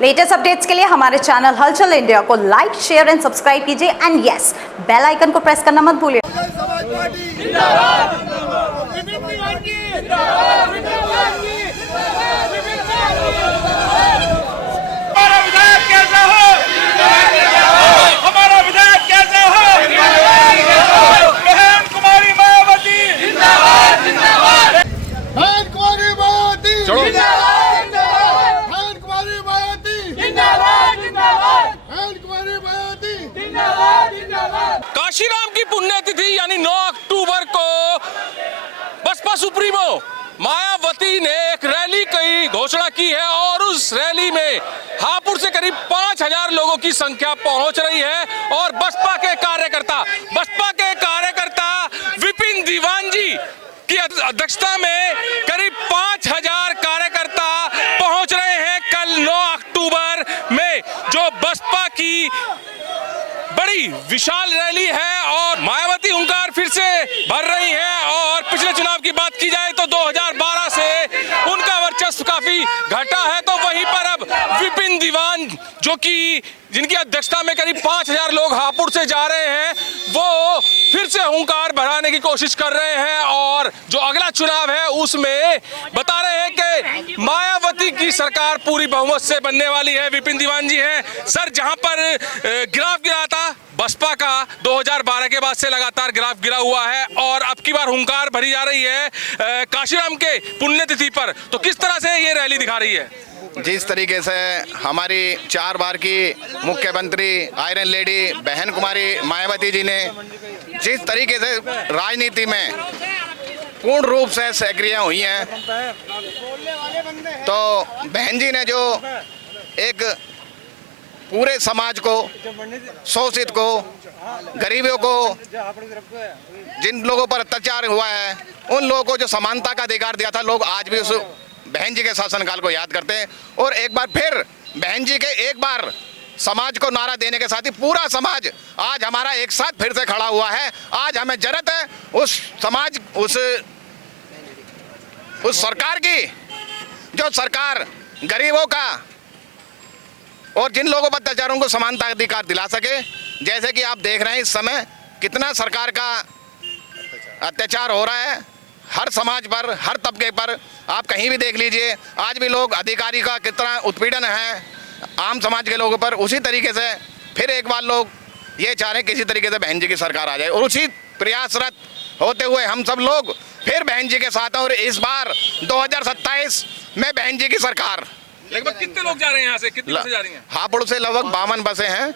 Latest updates के लिए हमारे चैनल हलचल इंडिया को लाइक, शेयर एंड सब्सक्राइब कीजिए एंड यस, बेल आइकन को प्रेस करना मत भूलिए। हमारा विधायक कैसे हो? बहन कुमारी मायावती जिंदाबाद जिंदाबाद। बहन कुमारी मायावती जिंदाबाद बहन कुमारी मायावती जिंदाबाद जिंदाबाद। बहन कुमारी मायावती जिंदाबाद जिंदाबाद। काशीराम की पुण्यतिथि यानी 9 अक्टूबर को बसपा सुप्रीमो मायावती ने एक रैली की घोषणा की है और उस रैली में हापुड़ से करीब 5000 लोगों की संख्या पहुंच रही है और बसपा के कार्यकर्ता विपिन दीवान जी की अध्यक्षता में करीब 5000 कार्यकर्ता पहुंच रहे हैं कल 9 अक्टूबर में, जो बसपा की बड़ी विशाल रैली है और मायावती हुंकार फिर से भर रही है। और पिछले चुनाव की बात की जाए तो 2012 से उनका वर्चस्व काफी घटा है, तो वहीं पर अब विपिन दीवान जो कि जिनकी अध्यक्षता में करीब 5000 लोग हापुड़ से जा रहे हैं, वो फिर से हुंकार बढ़ाने की कोशिश कर रहे हैं और जो अगला चुनाव है उसमें बता रहे हैं कि मायावती की सरकार पूरी बहुमत से बनने वाली है। विपिन दीवान जी हैं सर, जहां पर ग्राफ गिरा था बसपा का 2012 के बाद से लगातार ग्राफ गिरा हुआ है और अब की बार हुंकार भरी जा रही है काशीराम के पुण्यतिथि पर, तो किस तरह से ये रैली दिखा रही है? जिस तरीके से हमारी 4 बार की मुख्यमंत्री आयरन लेडी बहन कुमारी मायावती जी ने जिस तरीके से राजनीति में पूर्ण रूप से सक्रिय हुई हैं, तो बहन जी ने जो एक पूरे समाज को, शोषित को, गरीबों को, जिन लोगों पर अत्याचार हुआ है उन लोगों को जो समानता का अधिकार दिया था, लोग आज भी उस बहन जी के शासनकाल को याद करते हैं। और एक बार फिर बहन जी के एक बार समाज को नारा देने के साथ ही पूरा समाज आज हमारा एक साथ फिर से खड़ा हुआ है। आज हमें जरूरत है उस समाज, उस सरकार की, जो सरकार गरीबों का और जिन लोगों पर अत्याचारों को समानता अधिकार दिला सके। जैसे कि आप देख रहे हैं इस समय कितना सरकार का अत्याचार हो रहा है हर समाज पर, हर तबके पर, आप कहीं भी देख लीजिए। आज भी लोग अधिकारी का कितना उत्पीड़न है आम समाज के लोगों पर। उसी तरीके से फिर एक बार लोग ये चाह रहे हैं किसी तरीके से बहन जी की सरकार आ जाए और उसी प्रयासरत होते हुए हम सब लोग फिर बहन जी के साथ हैं। और इस बार 2027 में बहन जी की सरकार। लगभग कितने लोग जा रहे हैं यहाँ से, कितनी बसें जा रही हैं? हापुड़ से लगभग 52 बसें हैं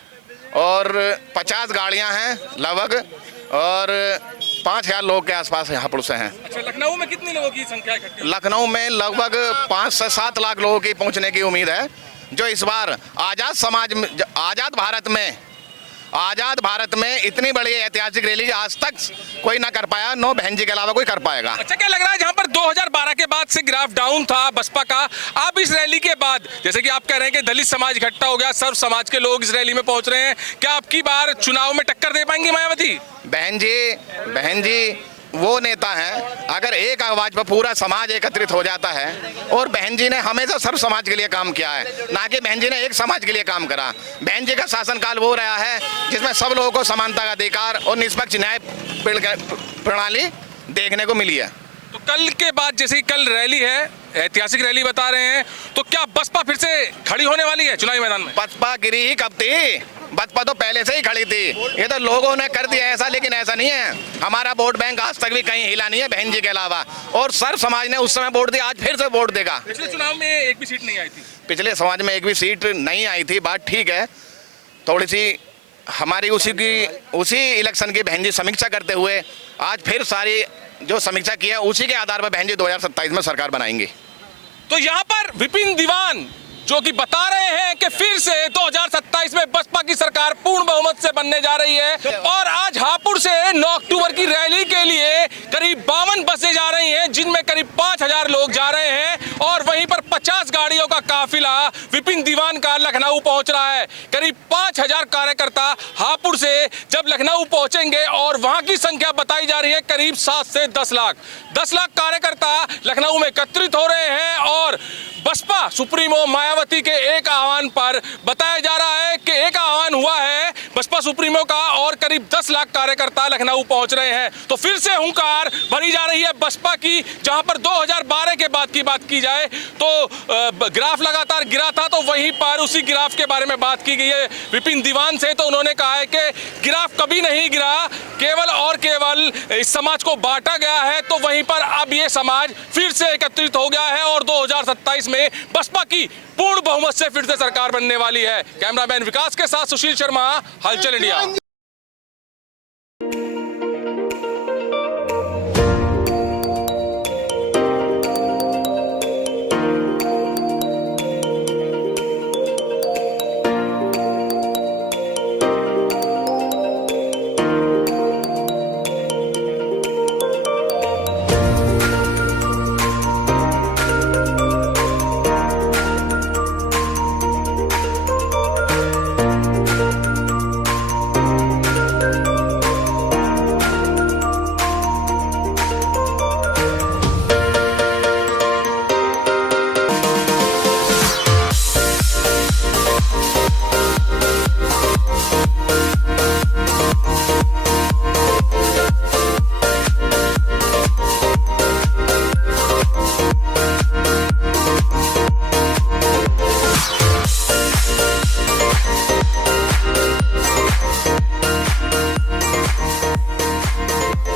और 50 गाड़ियां हैं लगभग, और 5000 लोग के आसपास हापुड़ से हैं। अच्छा, लखनऊ में कितने लोगों की संख्या इकट्ठी? लखनऊ में लगभग 5 से 7 लाख लोगों की पहुंचने की उम्मीद है, जो इस बार आजाद समाज में, आजाद भारत में इतनी बड़ी ऐतिहासिक रैली आज तक कोई ना कर पाया, नो बहन जी के अलावा कोई कर पाएगा। अच्छा, क्या लग रहा है जहां पर 2012 के बाद से ग्राफ डाउन था बसपा का, आप इस रैली के बाद, जैसे कि आप कह रहे हैं कि दलित समाज इकट्ठा हो गया, सर्व समाज के लोग इस रैली में पहुंच रहे हैं, क्या अब की बार चुनाव में टक्कर दे पाएंगी मायावती? बहन जी वो नेता हैं, अगर एक आवाज पर पूरा समाज एकत्रित हो जाता है, और बहन जी ने हमेशा सर्व समाज के लिए काम किया है, ना कि बहन जी ने एक समाज के लिए काम करा। बहन जी का शासनकाल वो रहा है जिसमें सब लोगों को समानता का अधिकार और निष्पक्ष न्याय प्रणाली देखने को मिली है। तो कल के बाद, जैसे कल रैली है, ऐतिहासिक रैली बता रहे हैं, तो क्या बसपा फिर से खड़ी होने वाली है चुनावी मैदान में? बसपा गिरी ही कब थी? बसपा तो पहले से ही खड़ी थी। ये तो लोगों ने कर दिया ऐसा, लेकिन ऐसा नहीं है। हमारा वोट बैंक आज तक भी कहीं हिला नहीं है बहन जी के अलावा, और सर्व समाज ने उस समय वोट दिया, आज फिर से वोट देगा। पिछले चुनाव में एक भी सीट नहीं आई थी, पिछले समाज में एक भी सीट नहीं आई थी, बात ठीक है। थोड़ी सी हमारी उसी इलेक्शन की बहन जी समीक्षा करते हुए आज फिर सारी जो समीक्षा की है उसी के आधार पर बहन जी 2027 में सरकार बनाएंगे। तो यहाँ पर विपिन दीवान जो कि बता रहे हैं कि फिर से 2027 में बसपा की सरकार पूर्ण बहुमत से बनने जा रही है। और आज हापुड़ से 9 अक्टूबर की रैली के लिए करीब 52 बसें जा रही हैं, जिनमें करीब 5000 लोग जा रहे हैं और वहीं पर 50 गाड़ियों का काफिला विपिन दीवान का लखनऊ पहुंच रहा है। करीब 5000 कार्यकर्ता हापुड़ से जब लखनऊ पहुंचेंगे और वहां की संख्या बताई जा रही है करीब 7 से 10 लाख। 10 लाख कार्यकर्ता लखनऊ में एकत्रित हो रहे हैं और बसपा सुप्रीमो मायावती के एक आह्वान पर बताया जा रहा है कि एक आह्वान हुआ है बसपा सुप्रीमो का और करीब 10 लाख कार्यकर्ता लखनऊ पहुंच रहे हैं। तो फिर से हुंकार भरी जा रही है बसपा की, जहां पर 2012 के बाद की बात की जाए तो ग्राफ लगातार गिरा था, तो वहीं पर उसी ग्राफ के बारे में बात की गई है विपिन दीवान से। तो उन्होंने कहा है कि ग्राफ कभी नहीं गिरा, केवल और केवल इस समाज को बांटा गया है। तो वहीं पर अब ये समाज फिर से एकत्रित हो गया है और 2027 में बसपा की पूर्ण बहुमत से फिर से सरकार बनने वाली है। कैमरामैन विकास के साथ सुशील शर्मा, हलचल इंडिया।